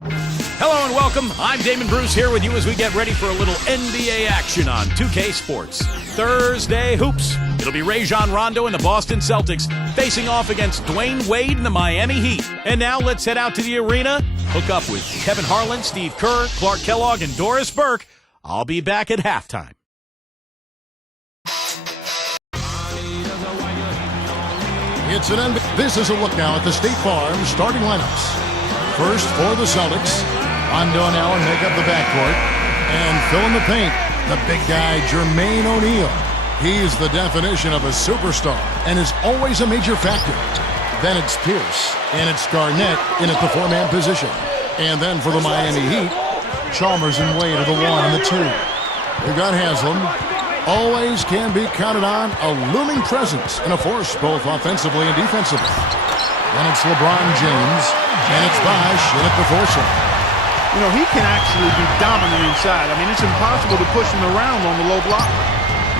Hello and welcome. I'm Damon Bruce here with you as we get ready for a little NBA action on 2K Sports. Thursday Hoops. It'll be Rajon Rondo and the Boston Celtics facing off against Dwayne Wade and the Miami Heat. And now let's head out to the arena, hook up with Kevin Harlan, Steve Kerr, Clark Kellogg, and Doris Burke. I'll be back at halftime. This is a look now at the State Farm starting lineups. First for the Celtics, Rondo and Allen make up the backcourt and fill in the paint. The big guy, Jermaine O'Neal. He's the definition of a superstar and is always a major factor. Then it's Pierce, and it's Garnett in at the four-man position. And then for the Miami Heat, Chalmers and Wade are the 1 and the 2. We've got Haslam. Always can be counted on, a looming presence and a force both offensively and defensively. Then it's LeBron James, and it's Bosh in at the foursome. You know, he can actually be dominant inside. I mean, it's impossible to push him around on the low block.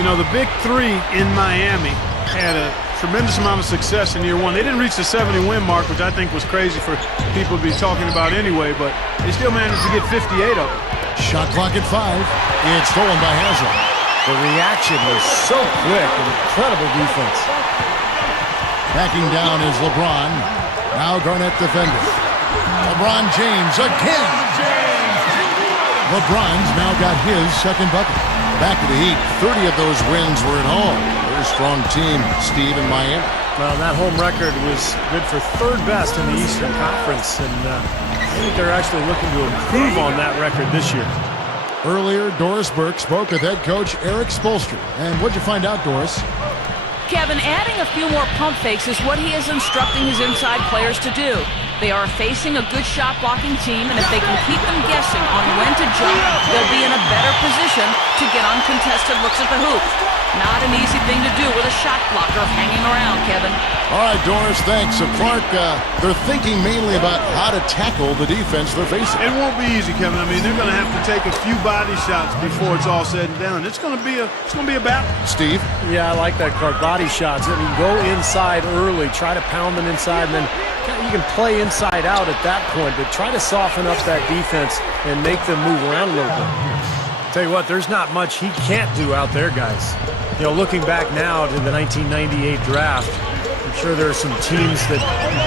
You know, the big three in Miami had a tremendous amount of success in year one. They didn't reach the 70-win mark, which I think was crazy for people to be talking about anyway, but they still managed to get 58 of them. Shot clock at 5. It's stolen by Haslam. The reaction was so quick, an incredible defense. Backing down is LeBron. Now Garnett defending. LeBron James again. LeBron's now got his second bucket. Back to the Heat. 30 of those wins were at home. Very strong team, Steve, in Miami. Well, that home record was good for third best in the Eastern Conference, and I think they're actually looking to improve on that record this year. Earlier, Doris Burke spoke with head coach Eric Spoelstra. And what'd you find out, Doris? Kevin, adding a few more pump fakes is what he is instructing his inside players to do. They are facing a good shot-blocking team, and if they can keep them guessing on when to jump, they'll be in a better position to get uncontested looks at the hoop. Not an easy thing to do with a shot blocker hanging around, Kevin. All right, Doris, thanks. So, Clark, they're thinking mainly about how to tackle the defense they're facing. It won't be easy, Kevin. I mean, they're going to have to take a few body shots before it's all said and done. It's going to be a battle. Steve? Yeah, I like that, Clark. Body shots. I mean, go inside early. Try to pound them inside, and then you can play inside out at that point, but try to soften up that defense and make them move around a little bit. Tell you what, there's not much he can't do out there, guys. You know, looking back now to the 1998 draft, I'm sure there are some teams that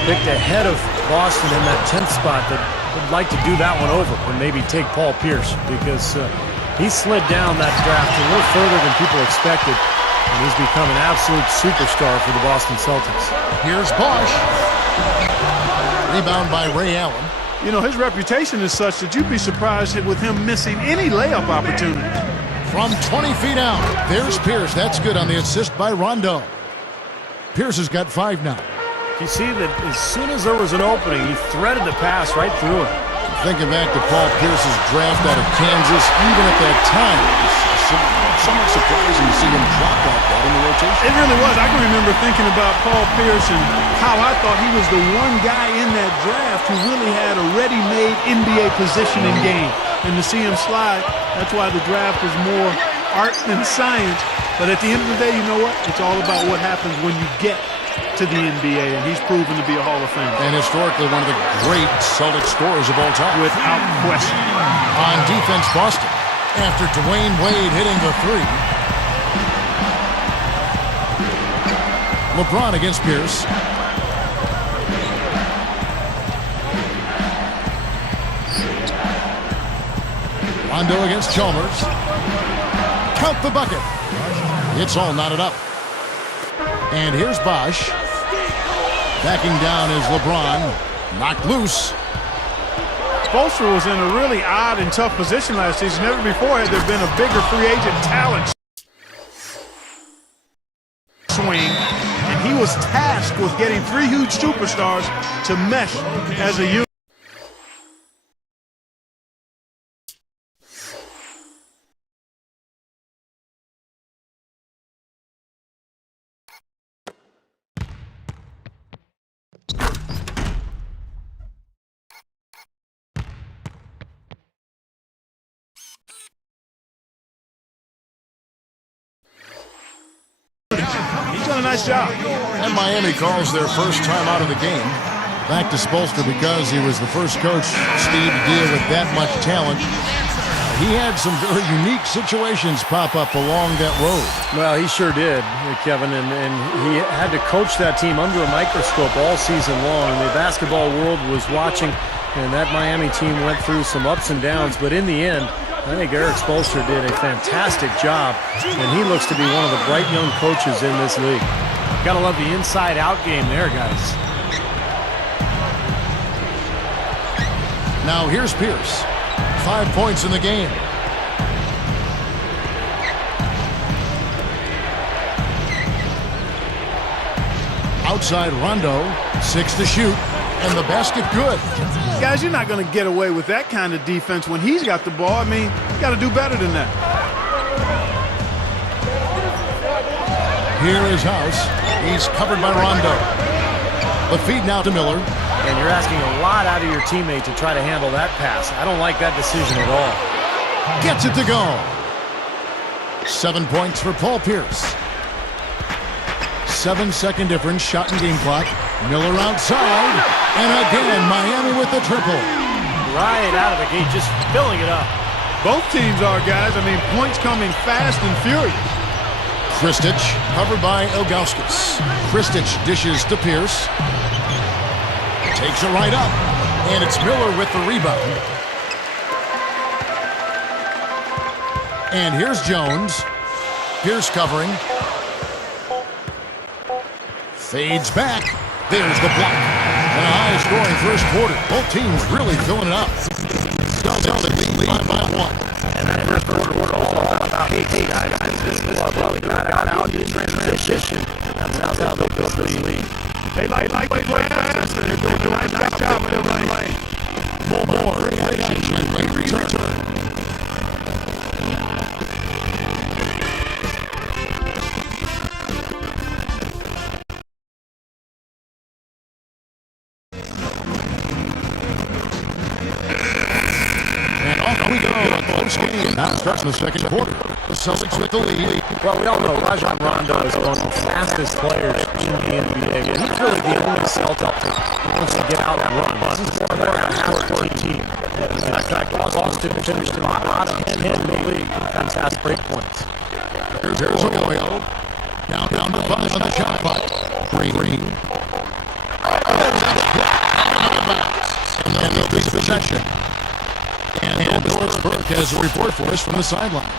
picked ahead of Boston in that 10th spot that would like to do that one over and maybe take Paul Pierce, because he slid down that draft a little further than people expected, and he's become an absolute superstar for the Boston Celtics. Here's Bosh. Rebound by Ray Allen. You know, his reputation is such that you'd be surprised with him missing any layup opportunity. From 20 feet out, there's Pierce. That's good on the assist by Rondo. Pierce has got 5 now. You see that as soon as there was an opening, he threaded the pass right through it. Thinking back to Paul Pierce's draft out of Kansas, even at that time, it's somewhat surprising to see him drop like that in the rotation. It really was. I can remember thinking about Paul Pierce and how I thought he was the one guy in that draft who really had a ready-made NBA positioning game. And to see him slide, that's why the draft was more art than science. But at the end of the day, you know what? It's all about what happens when you get to the NBA, and he's proven to be a Hall of Famer. And historically one of the great Celtic scorers of all time. Without question. On defense, Boston. After Dwayne Wade hitting the 3. LeBron against Pierce. Rondo against Chalmers. Count the bucket. It's all knotted up. And here's Bosh. Backing down is LeBron. Knocked loose. Spoelstra was in a really odd and tough position last season. Never before had there been a bigger free agent talent swing. And he was tasked with getting 3 huge superstars to mesh as a unit. He's done a nice job. And Miami calls their first time out of the game. Back to Spoelstra because he was the first coach, Steve, to deal with that much talent. He had some very unique situations pop up along that road. Well, he sure did, Kevin, and he had to coach that team under a microscope all season long. The basketball world was watching, and that Miami team went through some ups and downs, but in the end, I think Eric Spoelstra did a fantastic job, and he looks to be one of the bright young coaches in this league. Gotta love the inside-out game there, guys. Now here's Pierce. 5 points in the game. Outside Rondo, 6 to shoot, and the basket good. Guys, you're not going to get away with that kind of defense when he's got the ball. I mean, you got to do better than that. Here is House. He's covered by Rondo. The feed now to Miller. And you're asking a lot out of your teammate to try to handle that pass. I don't like that decision at all. Gets it to go. 7 points for Paul Pierce. 7-second difference, shot and game clock. Miller outside. And again, Miami with the triple. Right out of the gate, just filling it up. Both teams are, guys. I mean, points coming fast and furious. Kristich, covered by Ilgauskas. Kristich dishes to Pierce. Takes it right up. And it's Miller with the rebound. And here's Jones. Pierce covering. Fades back. There's the block. And a high-scoring first quarter. Both teams really filling it up. Celtics lead by 1. And that first quarter was all about, hey guys, this is really got out in transition. That's how they built this league. They like play fast, and they're doing a nice job with everything. More reaction when we return. And off we go. Close game. Now starts in the second quarter. The Celtics with the lead. Well, we all know Rajon Rondo is one of the fastest players in the NBA, and he's really the only Celtic who wants to get out and run. This is more of a half-court team. In fact, Boston finished in the bottom 10 in the league with fantastic break points. Here's Arroyo. Down to 5 on the shot clock. Green. And they'll lose possession. And Doris Burke has a report for us from the sideline.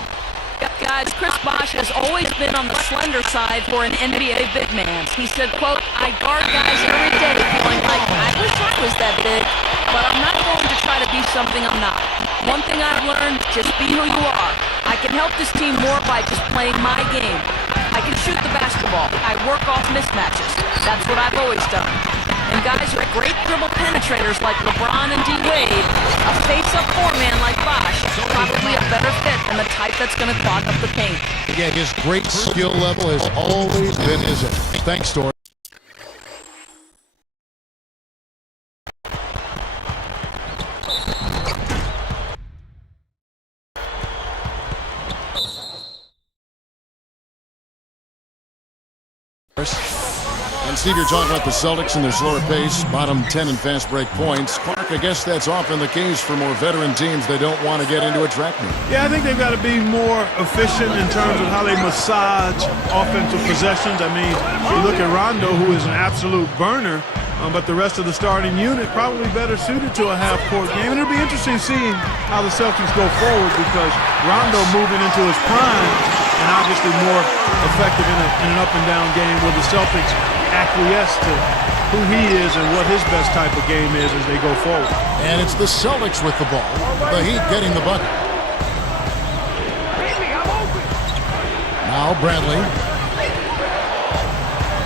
Guys, Chris Bosh has always been on the slender side for an NBA big man. He said, quote, I guard guys every day feeling like, I wish I was that big, but I'm not going to try to be something I'm not. One thing I've learned, just be who you are. I can help this team more by just playing my game. I can shoot the basketball. I work off mismatches. That's what I've always done. And guys with great dribble penetrators like LeBron and D-Wade, a face-up four-man like Bosh, probably a better fit than the type that's going to clog up the paint. Yeah, his great skill level has always been his own. Thanks, Doris. And Steve, you're talking about the Celtics and their slower pace, bottom 10 in fast break points. Clark, I guess that's often the case for more veteran teams. They don't want to get into a track meet. Yeah, I think they've got to be more efficient in terms of how they massage offensive possessions. I mean, you look at Rondo, who is an absolute burner, but the rest of the starting unit probably better suited to a half-court game. And it'll be interesting seeing how the Celtics go forward because Rondo moving into his prime and obviously more effective in an up-and-down game where the Celtics acquiesce to who he is and what his best type of game is as they go forward. And it's the Celtics with the ball. The Heat getting the bucket. Now Bradley.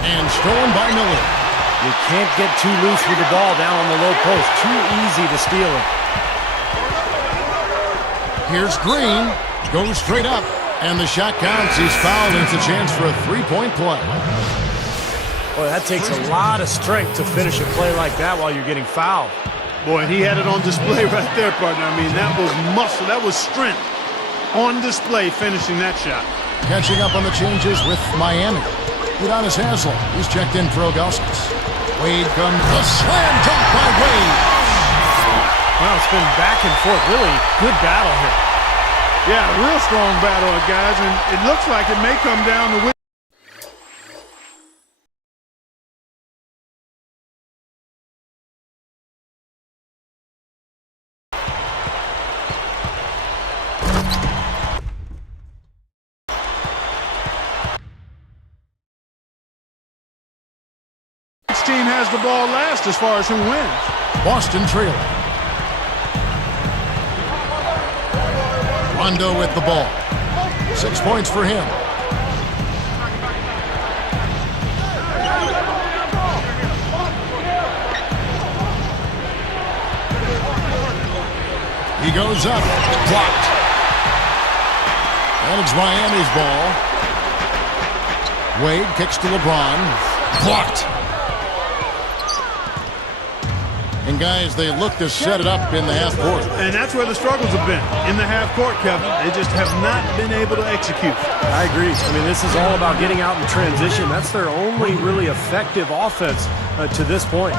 And stolen by Miller. You can't get too loose with the ball down on the low post. Too easy to steal it. Here's Green. Goes straight up. And the shot counts. He's fouled, and it's a chance for a three-point play. Boy, that takes a lot of strength to finish a play like that while you're getting fouled. Boy, and he had it on display right there, partner. I mean, that was muscle. That was strength on display finishing that shot. Catching up on the changes with Miami. Udonis Haslem. He's checked in for Ilgauskas. Wade comes, the slam dunk by Wade. Wow, it's been back and forth. Really good battle here. Yeah, real strong battle, guys, and it looks like it may come down to which. Which team has the ball last as far as who wins? Boston trailing. Rondo with the ball. 6 points for him. He goes up. Blocked. And it's Miami's ball. Wade kicks to LeBron. Blocked. And guys, they look to set it up in the half court. And that's where the struggles have been, in the half court, Kevin. They just have not been able to execute. I agree. I mean, this is all about getting out in transition. That's their only really effective offense to this point.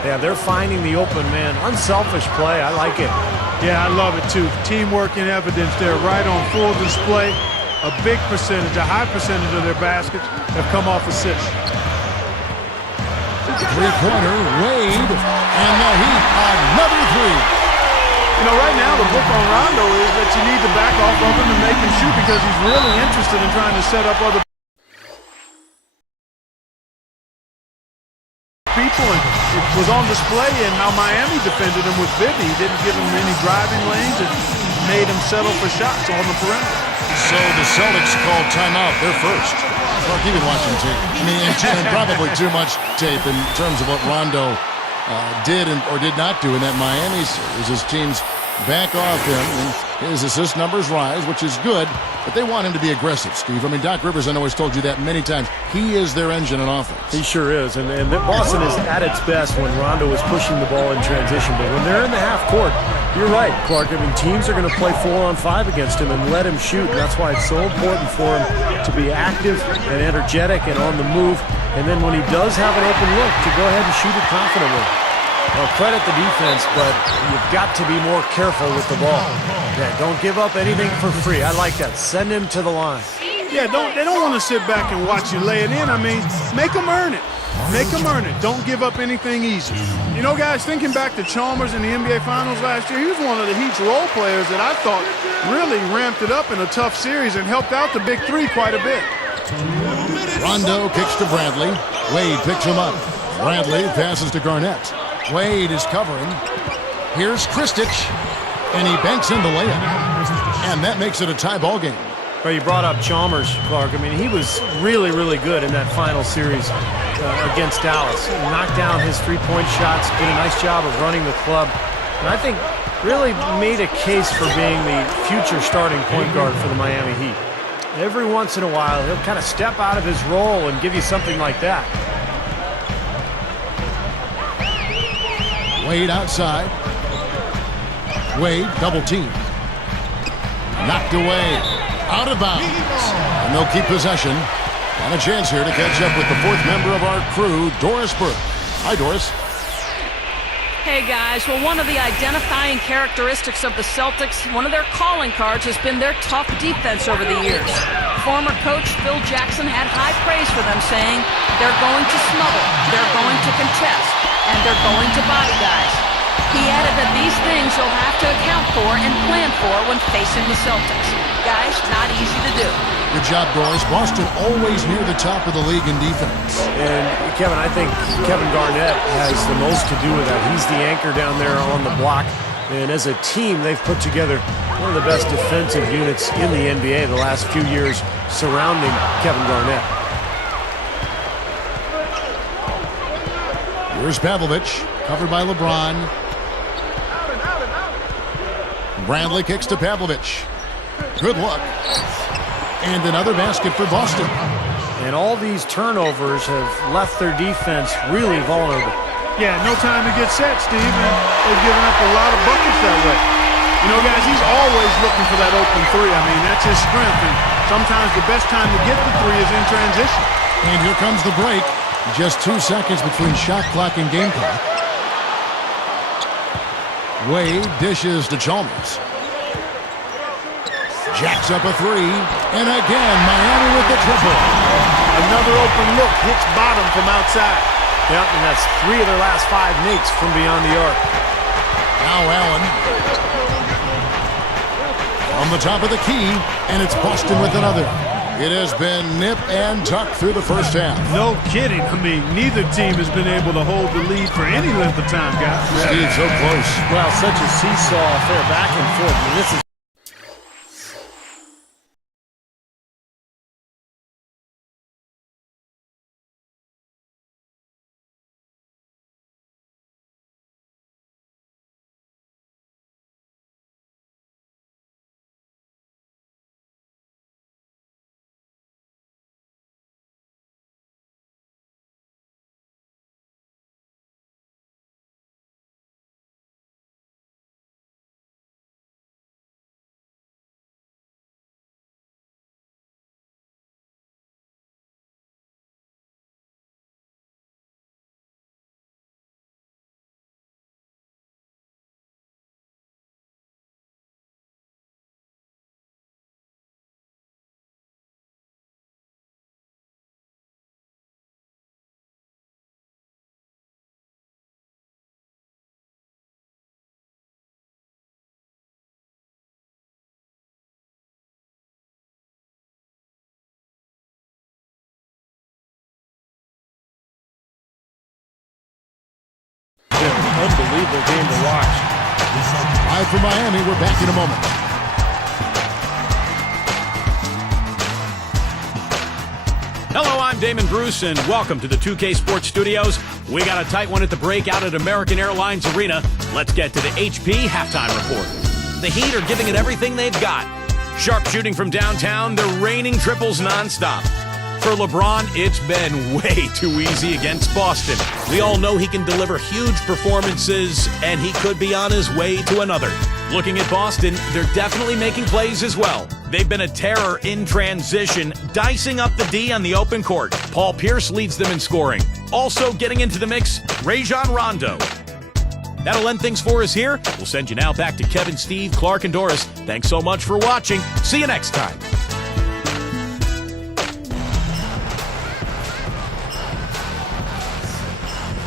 Yeah, they're finding the open man. Unselfish play. I like it. Yeah, I love it, too. Teamwork in evidence there, right on full display. A big percentage, a high percentage of their baskets have come off assists. Three-pointer, Wade, and the Heat, another three. You know, right now the book on Rondo is that you need to back off of him and make him shoot because he's really interested in trying to set up other people. And it was on display in how Miami defended him with Bibby. He didn't give him any driving lanes and made him settle for shots on the perimeter. So the Celtics called timeout. They're first. Well, you've been watching tape. I mean, and probably too much tape in terms of what Rondo did or did not do in that Miami series. His team's back off him, and his assist numbers rise, which is good, but they want him to be aggressive, Steve. I mean, Doc Rivers, I know, has told you that many times. He is their engine in offense. He sure is, and Boston is at its best when Rondo is pushing the ball in transition, but when they're in the half court, you're right, Clark. I mean, teams are going to play 4-on-5 against him and let him shoot, and that's why it's so important for him to be active and energetic and on the move, and then when he does have an open look, to go ahead and shoot it confidently. Well, credit the defense, but you've got to be more careful with the ball. Yeah, don't give up anything for free. I like that. Send him to the line. Yeah, they don't want to sit back and watch you lay it in. I mean, make them earn it. Make them earn it. Don't give up anything easy. You know, guys, thinking back to Chalmers in the NBA Finals last year, he was one of the Heat's role players that I thought really ramped it up in a tough series and helped out the Big Three quite a bit. Rondo kicks to Bradley. Wade picks him up. Bradley passes to Garnett. Wade is covering. Here's Kristic, and he banks in the layup. And that makes it a tie ball game. Well, you brought up Chalmers, Clark. I mean, he was really, really good in that final series against Dallas. He knocked down his three-point shots, did a nice job of running the club, and I think really made a case for being the future starting point guard for the Miami Heat. Every once in a while, he'll kind of step out of his role and give you something like that. Wade outside. Wade double team. Knocked away. Out of bounds. And they'll keep possession. And a chance here to catch up with the fourth member of our crew, Doris Burke. Hi, Doris. Hey, guys. Well, one of the identifying characteristics of the Celtics, one of their calling cards, has been their tough defense over the years. Former coach Phil Jackson had high praise for them, saying they're going to smother, they're going to contest, and they're going to body guys. He added that these things you'll have to account for and plan for when facing the Celtics. Guys, not easy to do. Good job, Doris. Boston always near the top of the league in defense. And, Kevin, I think Kevin Garnett has the most to do with that. He's the anchor down there on the block. And as a team, they've put together one of the best defensive units in the NBA the last few years surrounding Kevin Garnett. Here's Pavlovich, covered by LeBron. Bradley kicks to Pavlovich. Good look. And another basket for Boston. And all these turnovers have left their defense really vulnerable. Yeah, no time to get set, Steve. And they've given up a lot of buckets that way. You know, guys, he's always looking for that open three. I mean, that's his strength. And sometimes the best time to get the three is in transition. And here comes the break. Just 2 seconds between shot clock and game clock. Wade dishes to Chalmers. Jacks up a three. And again, Miami with the triple. Another open look. Hits bottom from outside. Yep, and that's 3 of their last 5 makes from beyond the arc. Now Allen. On the top of the key. And it's Boston with another. It has been nip and tuck through the first half. No kidding. I mean, neither team has been able to hold the lead for any length of time, guys. Steve, so close. Well, such a seesaw affair, back and forth. I mean, this is been an unbelievable game to watch. Live from Miami, we're back in a moment. Hello, I'm Damon Bruce, and welcome to the 2K Sports Studios. We got a tight one at the break out at American Airlines Arena. Let's get to the HP halftime report. The Heat are giving it everything they've got. Sharp shooting from downtown, they're raining triples nonstop. For LeBron, it's been way too easy against Boston. We all know he can deliver huge performances, and he could be on his way to another. Looking at Boston, they're definitely making plays as well. They've been a terror in transition, dicing up the D on the open court. Paul Pierce leads them in scoring. Also getting into the mix, Rajon Rondo. That'll end things for us here. We'll send you now back to Kevin, Steve, Clark, and Doris. Thanks so much for watching. See you next time.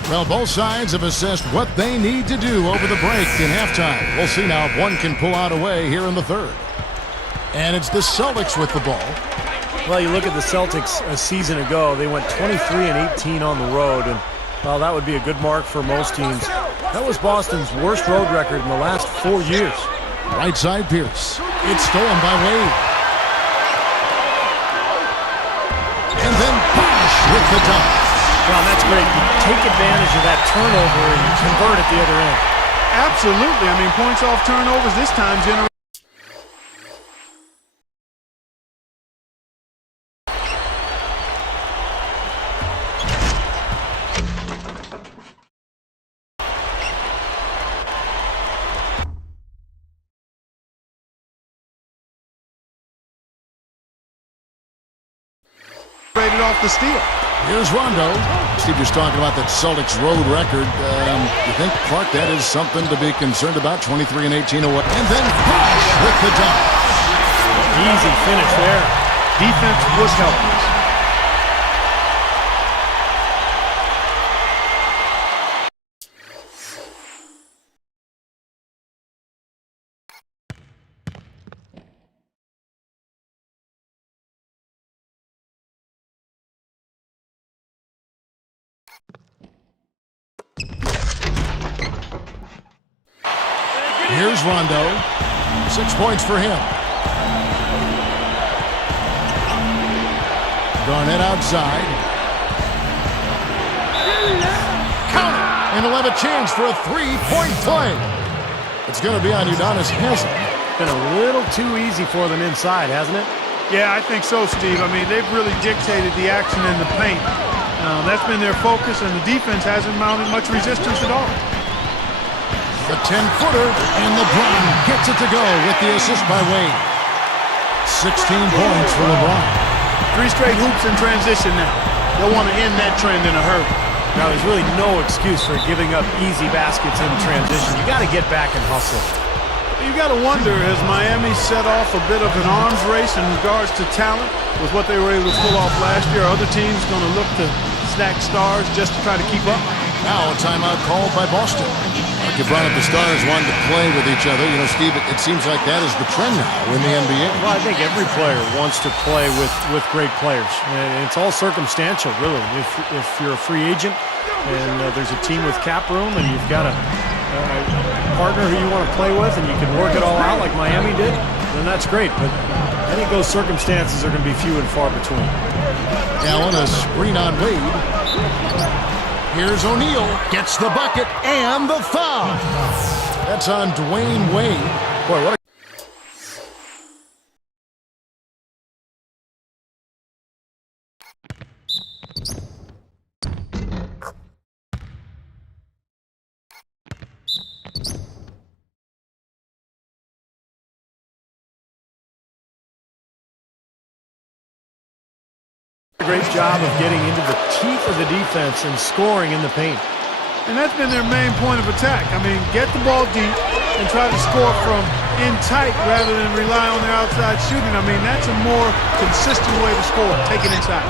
Well, both sides have assessed what they need to do over the break in halftime. We'll see now if one can pull out away here in the third. And it's the Celtics with the ball. Well, you look at the Celtics a season ago, they went 23-18 on the road, and well, that would be a good mark for most teams. That was Boston's worst road record in the last 4 years. Right side Pierce. It's stolen by Wade. And then Bosh with the dunk. Well, that's great. You take advantage of that turnover and you convert at the other end. Absolutely. I mean, points off turnovers this time generate. Off the steal. Here's Rondo. Steve was talking about that Celtics road record. You think, Clark, that is something to be concerned about? 23-18 away. And then Bosh with the dunk. Easy finish there. Defense was helpless. Here's Rondo. 6 points for him. Garnett outside. Count it! And he'll have a chance for a three-point play. It's going to be on Udonis Haslem. Been a little too easy for them inside, hasn't it? Yeah, I think so, Steve. I mean, they've really dictated the action in the paint. That's been their focus, and the defense hasn't mounted much resistance at all. The 10-footer, and LeBron gets it to go with the assist by Wade. 16 points for LeBron. 3 straight hoops in transition now. they'll want to end that trend in a hurry. Now, there's really no excuse for giving up easy baskets in transition. You got to get back and hustle. You got to wonder, has Miami set off a bit of an arms race in regards to talent with what they were able to pull off last year? Are other teams going to look to stack stars just to try to keep up? Now a timeout called by Boston. Like you brought up, the stars wanted to play with each other. You know, Steve, it seems like that is the trend now in the NBA. Well, I think every player wants to play with great players. And it's all circumstantial, really. If you're a free agent and there's a team with cap room and you've got a partner who you want to play with and you can work it all out like Miami did, then that's great. But I think those circumstances are going to be few and far between. Allen, a screen on Wade. Here's O'Neal, gets the bucket and the foul. That's on Dwayne Wade. Boy, what a great job of getting into the teeth of the defense and scoring in the paint. And that's been their main point of attack. I mean, get the ball deep and try to score from in tight rather than rely on their outside shooting. I mean, that's a more consistent way to score. Take it inside.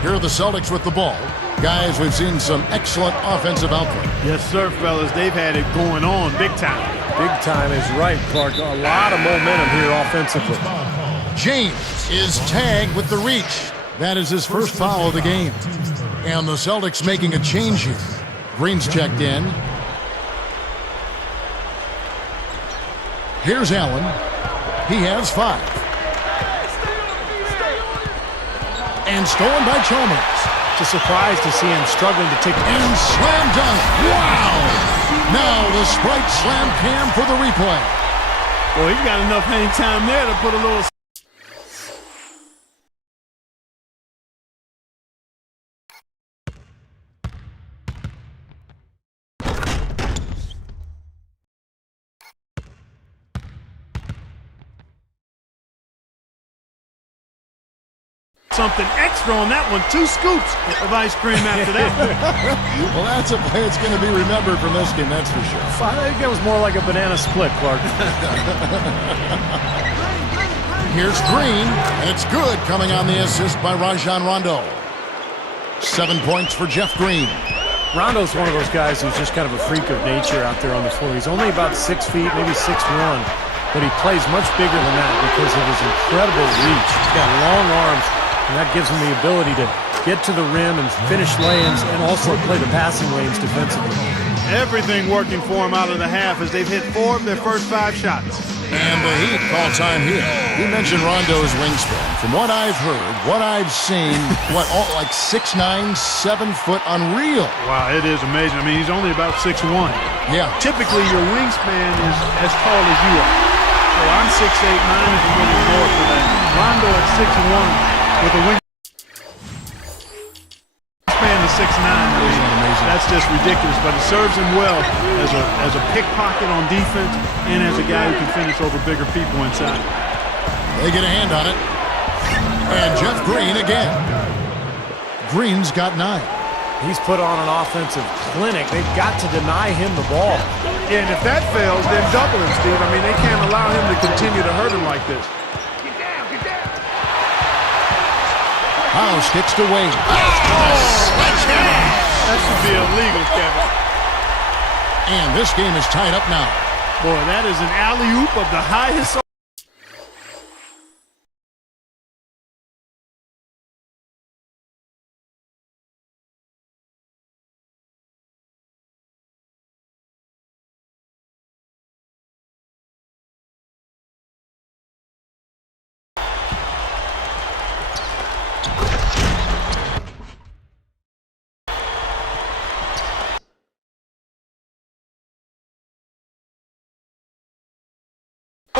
Here are the Celtics with the ball. Guys, we've seen some excellent offensive output. Yes, sir, fellas. They've had it going on big time. Big time is right, Clark. A lot of momentum here offensively. James is tagged with the reach. That is his first foul of the game. And the Celtics making a change here. Green's checked in. Here's Allen. He has 5. And stolen by Chalmers. It's a surprise to see him struggling to take it. And slam dunk. Wow! Now the Sprite slam cam for the replay. Well, he's got enough hang time there to put a little... something extra on that one. 2 scoops of ice cream after that. Well, that's a play that's going to be remembered from this game, that's for sure. I think that was more like a banana split, Clark. Here's Green, and it's good, coming on the assist by Rajon Rondo. 7 points for Jeff Green. Rondo's one of those guys who's just kind of a freak of nature out there on the floor. He's only about 6 feet, maybe 6'1", but he plays much bigger than that because of his incredible reach. He's got long arms, and that gives him the ability to get to the rim and finish lay-ins and also play the passing lanes defensively. Everything working for him out of the half as they've hit 4 of their first 5 shots. And the Heat call time here. You mentioned Rondo's wingspan. From what I've heard, what I've seen, like 6'9", 7 foot, unreal. Wow, it is amazing. I mean, he's only about 6'1". Yeah. Typically, your wingspan is as tall as you are. So I'm 6'8", 9 is a little more for that. Rondo at 6'1". with a wingspan of 6'9". That's just ridiculous, but it serves him well as a pickpocket on defense and as a guy who can finish over bigger people inside. They get a hand on it. And Jeff Green again. Green's got 9. He's put on an offensive clinic. They've got to deny him the ball. Yeah, and if that fails, then double him, Steve. I mean, they can't allow him to continue to hurt him like this. House gets to Wade. That should be illegal, Kevin. And this game is tied up now. Boy, that is an alley-oop of the highest...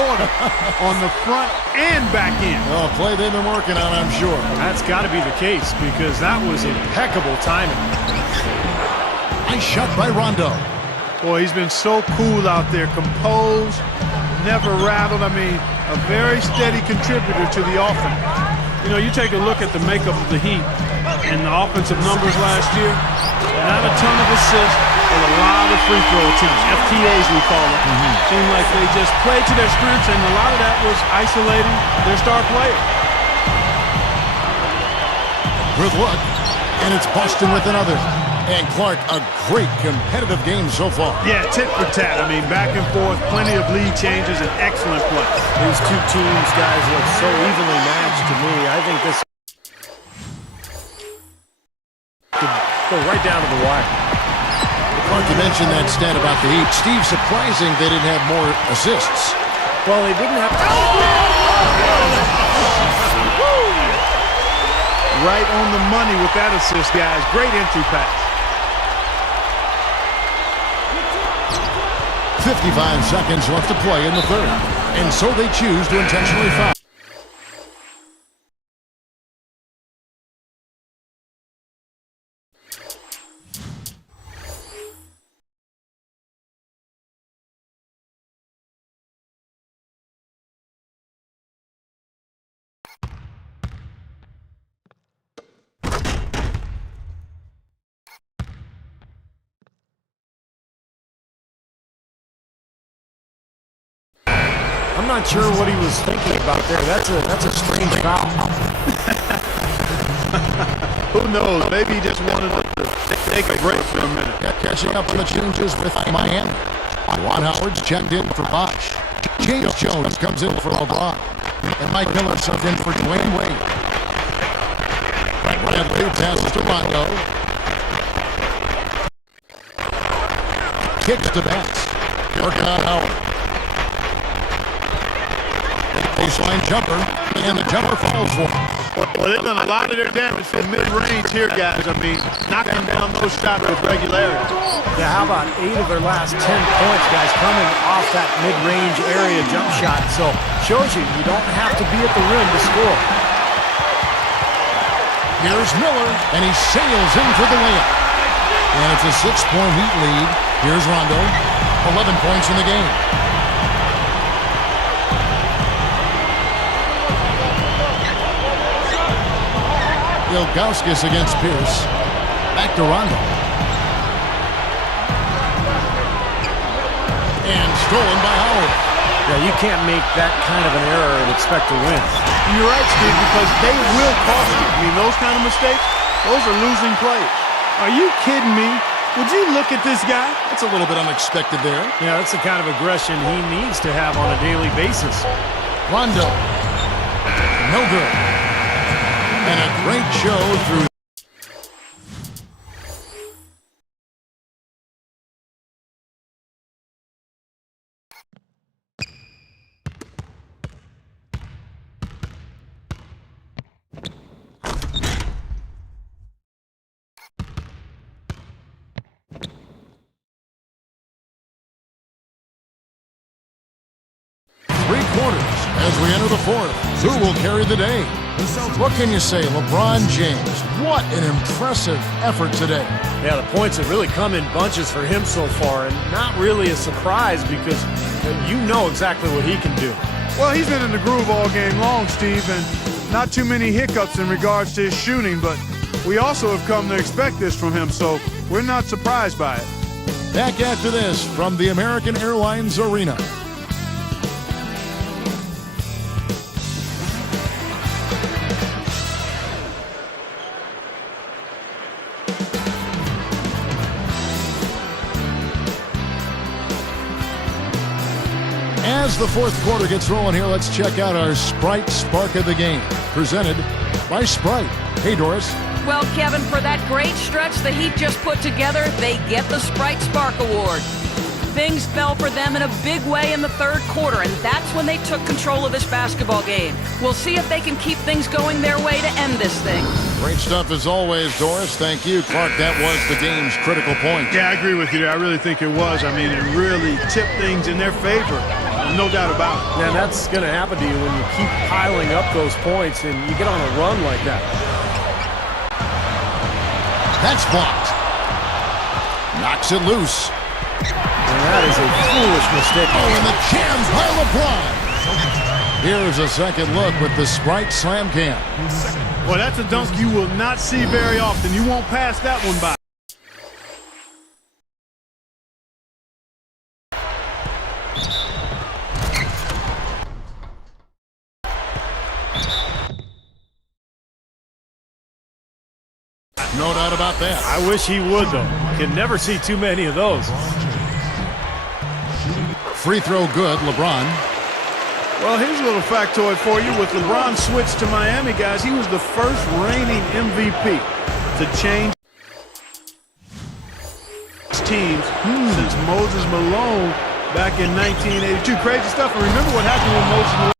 order on the front and back end. Well, a play they've been working on, I'm sure. That's got to be the case because that was impeccable timing. Nice shot by Rondo. Boy, he's been so cool out there, composed, never rattled. I mean, a very steady contributor to the offense. You know, you take a look at the makeup of the Heat and the offensive numbers last year. Not a ton of assists, but a lot of free throw attempts, FTAs we call it. Seemed like they just played to their strengths, and a lot of that was isolating their star player. Good look, and it's Boston with another. And Clark, a great competitive game so far. Yeah, tit for tat. I mean, back and forth, plenty of lead changes, and excellent play. These two teams, guys, look so evenly matched to me. I think this could go right down to the wire. Clark, you mentioned that stat about the Heat. Steve, surprising they didn't have more assists. Well, they didn't have... Right on the money with that assist, guys. Great entry pass. 55 seconds left to play in the third. And so they choose to intentionally foul. I'm not sure what he was thinking about there. That's a strange foul. Who knows? Maybe he just wanted to take a break for a minute. Catching up on the changes with Miami. Juan Howard's checked in for Bosh. James Jones comes in for LeBron. And Mike Miller subbed in for Dwayne Wade. Bradley passes to Rondo. Kicks to Bass. Working on Howard. Baseline jumper, and the jumper falls for him. Well, they've done a lot of their damage from mid-range here, guys. I mean, knocking down those shots with regularity. Yeah, how about 8 of their last 10 points, guys, coming off that mid-range area jump shot. So, shows you don't have to be at the rim to score. Here's Miller, and he sails in for the layup. And it's a 6-point Heat lead. Here's Rondo, 11 points in the game. Ilgauskas against Pierce. Back to Rondo. And stolen by Howard. Yeah, you can't make that kind of an error and expect to win. You're right, Steve, because they will cost you. I mean, those kind of mistakes, those are losing plays. Are you kidding me? Would you look at this guy? That's a little bit unexpected there. Yeah, that's the kind of aggression he needs to have on a daily basis. Rondo. No good. And a great show through. Three quarters as we enter the fourth. Who will carry the day? What can you say? LeBron James. What an impressive effort today. Yeah, the points have really come in bunches for him so far, and not really a surprise because you know exactly what he can do. Well, he's been in the groove all game long, Steve, and not too many hiccups in regards to his shooting, but we also have come to expect this from him, so we're not surprised by it. Back after this from the American Airlines Arena. As the fourth quarter gets rolling here, let's check out our Sprite Spark of the Game, presented by Sprite. Hey, Doris. Well, Kevin, for that great stretch the Heat just put together, they get the Sprite Spark Award. Things fell for them in a big way in the third quarter, and that's when they took control of this basketball game. We'll see if they can keep things going their way to end this thing. Great stuff as always, Doris. Thank you. Clark, that was the game's critical point. Yeah, I agree with you there. I really think it was. I mean, it really tipped things in their favor. No doubt about it. And that's going to happen to you when you keep piling up those points and you get on a run like that. That's blocked. Knocks it loose. And that is a foolish mistake. Oh, and the jam by LeBron. Here's a second look with the Sprite Slam Cam. Well, that's a dunk you will not see very often. You won't pass that one by. No doubt about that. I wish he would, though. Can never see too many of those. Free throw good, LeBron. Well, here's a little factoid for you. With LeBron's switch to Miami, guys, he was the first reigning MVP to change teams since Moses Malone back in 1982. Crazy stuff. And remember what happened when Moses Malone.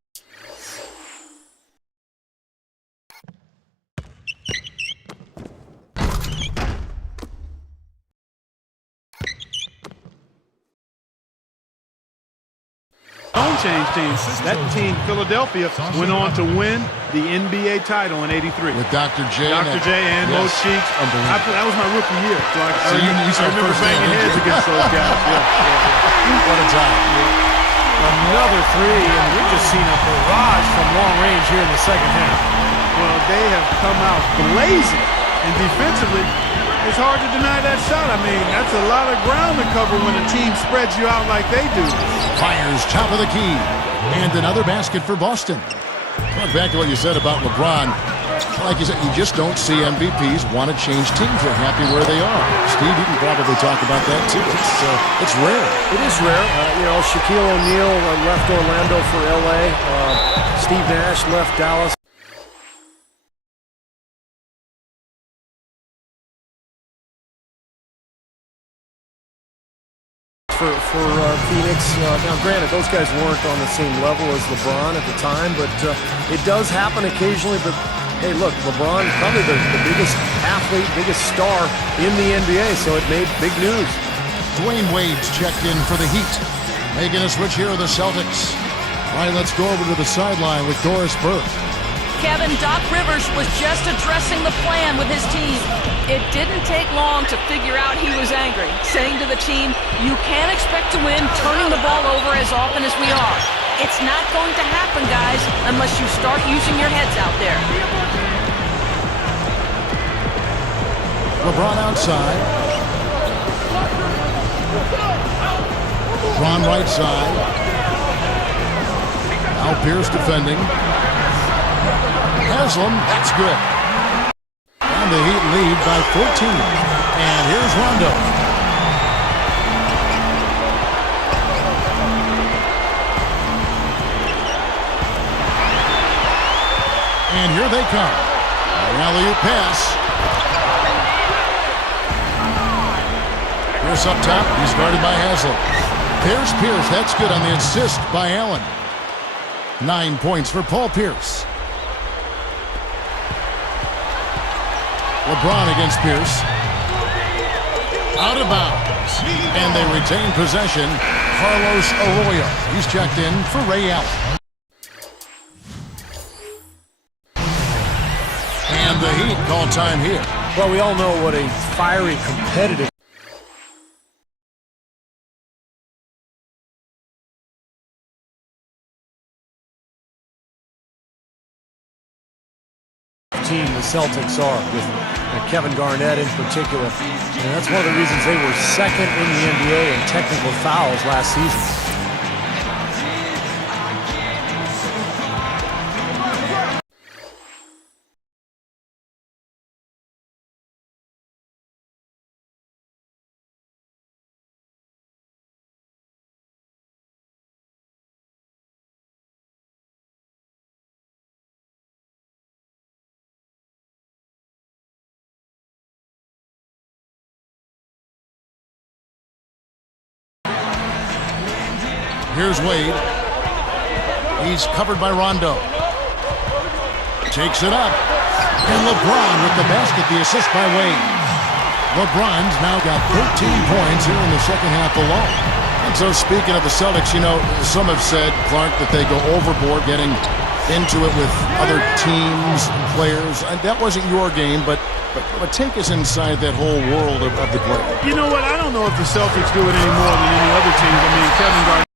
Change teams. That team, Philadelphia, went on to win the NBA title in '83 with Dr. J. Dr. J and Mo Cheeks. That was my rookie year. So I remember banging heads against those guys. What a job. Another three, and we've just seen a barrage from long range here in the second half. Well, they have come out blazing, and defensively, it's hard to deny that shot. I mean, that's a lot of ground to cover when a team spreads you out like they do. Fires top of the key. And another basket for Boston. Going back to what you said about LeBron, like you said, you just don't see MVPs want to change teams. They're happy where they are. Steve, you can probably talk about that too. It's rare. It is rare. Shaquille O'Neal left Orlando for L.A. Steve Nash left Dallas. For Phoenix. Now, granted, those guys weren't on the same level as LeBron at the time, but it does happen occasionally. But, hey, look, LeBron, probably the biggest athlete, biggest star in the NBA, so it made big news. Dwayne Wade's checked in for the Heat. Making a switch here with the Celtics. All right, let's go over to the sideline with Doris Burke. Kevin, Doc Rivers was just addressing the plan with his team. It didn't take long to figure out he was angry, saying to the team, you can't expect to win turning the ball over as often as we are. It's not going to happen, guys, unless you start using your heads out there. LeBron outside. LeBron right side. Now Pierce defending. Haslam, that's good. And the Heat lead by 14. And here's Rondo. And here they come. An alley-oop pass. Pierce up top. He's guarded by Haslam. Pierce, that's good on the assist by Allen. 9 points for Paul Pierce. LeBron against Pierce. Out of bounds. And they retain possession. Carlos Arroyo. He's checked in for Ray Allen. And the Heat call time here. Well, we all know what a fiery, competitive team the Celtics are, with Kevin Garnett in particular. And that's one of the reasons they were second in the NBA in technical fouls last season. Here's Wade. He's covered by Rondo. Takes it up. And LeBron with the basket, the assist by Wade. LeBron's now got 13 points here in the second half alone. And so speaking of the Celtics, you know, some have said, Clark, that they go overboard getting into it with other teams and players. And that wasn't your game, but take us inside that whole world of the play. You know what? I don't know if the Celtics do it any more than any other teams. I mean, Kevin Garnett.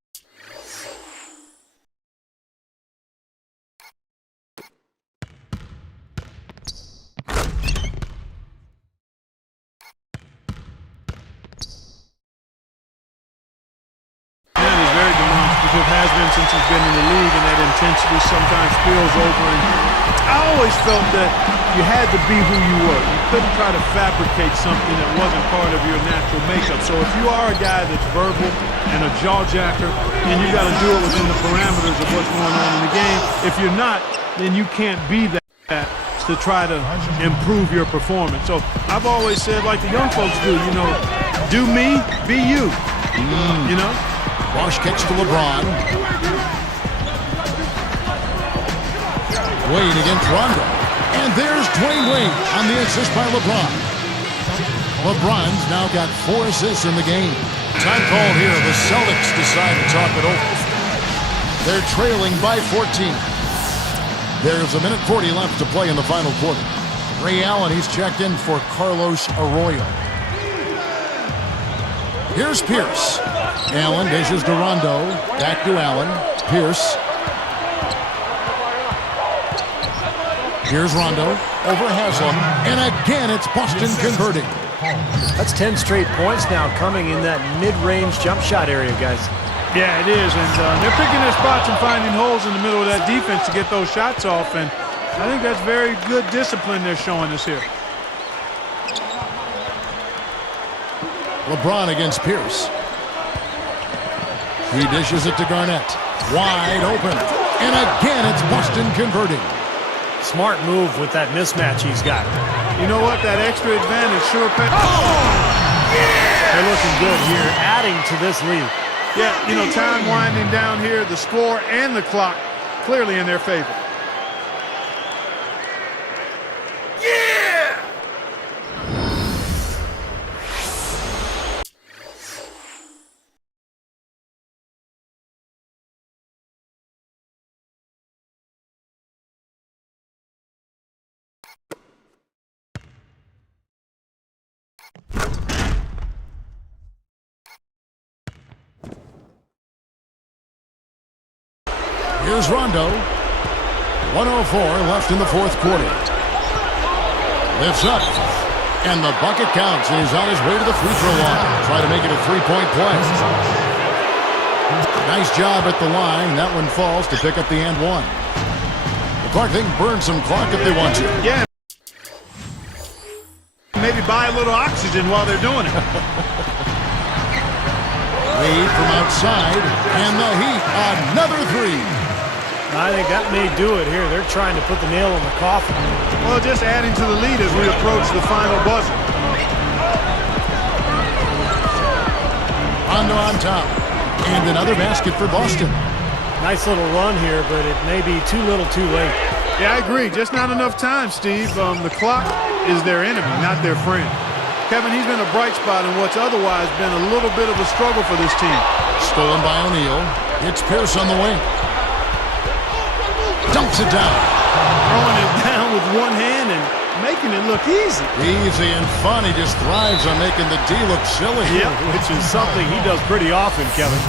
It has been since he's been in the league, and that intensity sometimes spills over. And I always felt that you had to be who you were. You couldn't try to fabricate something that wasn't part of your natural makeup. So if you are a guy that's verbal and a jaw-jacker, then you got to do it within the parameters of what's going on in the game. If you're not, then you can't be that to try to improve your performance. So I've always said, like the young folks do, you know, do me, be you, you know? Bosh kicks to LeBron. Wade against Rondo. And there's Dwayne Wade on the assist by LeBron. LeBron's now got 4 assists in the game. Time called here. The Celtics decide to talk it over. They're trailing by 14. There's 1:40 left to play in the final quarter. Ray Allen, he's checked in for Carlos Arroyo. Here's Pierce. Allen dishes to Rondo. Back to Allen. Pierce. Here's Rondo. Over Haslam. And again, it's Boston converting. That's 10 straight points now coming in that mid-range jump shot area, guys. Yeah, it is. And they're picking their spots and finding holes in the middle of that defense to get those shots off. And I think that's very good discipline they're showing us here. LeBron against Pierce. He dishes it to Garnett. Wide open. And again, it's Boston converting. Smart move with that mismatch he's got. You know what? That extra advantage sure pays. They're looking good here, adding to this lead. Yeah, you know, time winding down here, the score and the clock clearly in their favor. Here's Rondo. 1:04 left in the fourth quarter. Lifts up. And the bucket counts. And he's on his way to the free throw line. Try to make it a three-point play. Nice job at the line. That one falls to pick up the and one. The Clark, they can burn some clock if they want to. Yeah. Maybe buy a little oxygen while they're doing it. Wade from outside. And the Heat. Another three. I think that may do it here. They're trying to put the nail in the coffin. Well, just adding to the lead as we approach the final buzzer. Rondo on top. And another basket for Boston. Nice little run here, but it may be too little too late. Yeah, I agree. Just not enough time, Steve. The clock is their enemy, not their friend. Kevin, he's been a bright spot in what's otherwise been a little bit of a struggle for this team. Stolen by O'Neal. It's Pierce on the wing. Dumps it down. Throwing it down with one hand and making it look easy. Easy and fun. He just thrives on making the D look silly. Yeah, which is something he does pretty often, Kevin.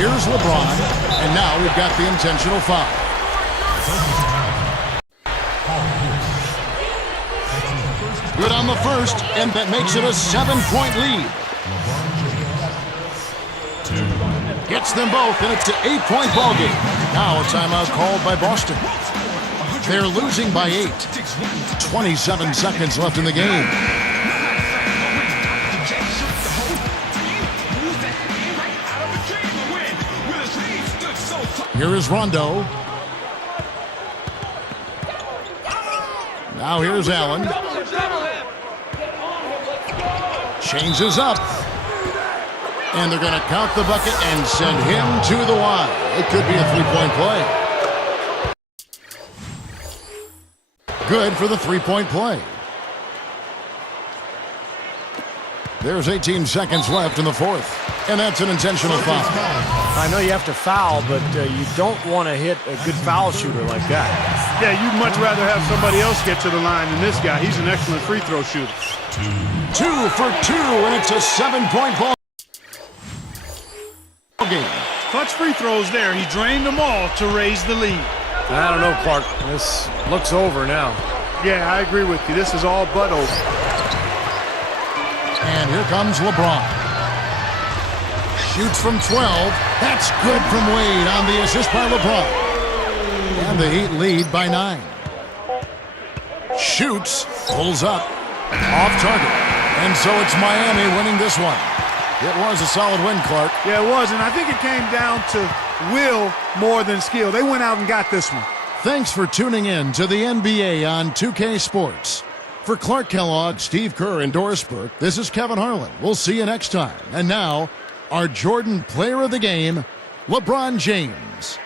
Here's LeBron. And now we've got the intentional foul. Good on the first, and that makes it a 7-point lead. Gets them both, and it's an 8-point ball game. Now a timeout called by Boston. They're losing by 8. 27 seconds left in the game. Here is Rondo. Now here's Allen. Changes up. And they're going to count the bucket and send him to the line. It could be a three-point play. Good for the three-point play. There's 18 seconds left in the fourth, and that's an intentional foul. I know you have to foul, but you don't want to hit a good foul shooter like that. Yeah, you'd much rather have somebody else get to the line than this guy. He's an excellent free throw shooter. 2 for 2, and it's a 7-point ball game. Clutch free throws there. He drained them all to raise the lead. I don't know, Clark. This looks over now. Yeah, I agree with you. This is all but over. And here comes LeBron. Shoots from 12. That's good from Wade on the assist by LeBron. And the Heat lead by 9. Shoots, pulls up, off target. And so it's Miami winning this one. It was a solid win, Clark. Yeah, it was, and I think it came down to will more than skill. They went out and got this one. Thanks for tuning in to the NBA on 2K Sports. For Clark Kellogg, Steve Kerr, and Doris Burke, this is Kevin Harlan. We'll see you next time. And now, our Jordan Player of the Game, LeBron James.